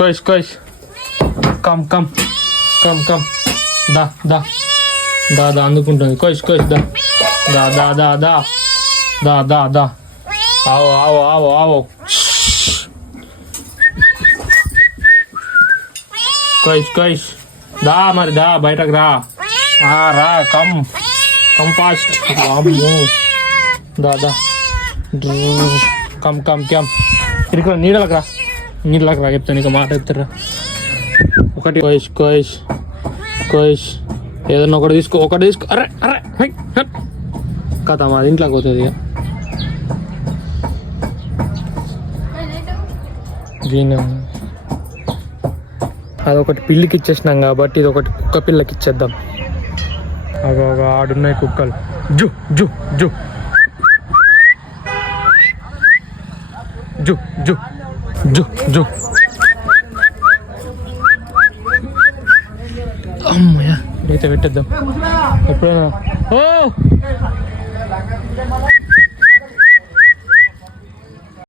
కోయిష్ come దా అందుకుంటుంది. కోయిష్ దా ఆవో కోయిష్ దా మరి దా బయటకు రా కమ్ ఫాస్ట్. దా కమ్ ఇక్కడ నీళ్ళకి రా చెప్తాను ఇక మాట చెప్తారా. ఒకటి కోయిష్ ఏదన్నా ఒకటి తీసుకో అరే కథ మాది ఇంట్లోకి పోతుంది ఇక. అదొకటి పిల్లికి ఇచ్చేసినాం కాబట్టి ఇది ఒకటి కుక్క పిల్లకి ఇచ్చేద్దాం. అగో ఆడున్నాయి కుక్కలు. జు జు జు జు జు జు జు అమ్మయ్య అయితే పెట్టేద్దాం. ఎప్పుడైనా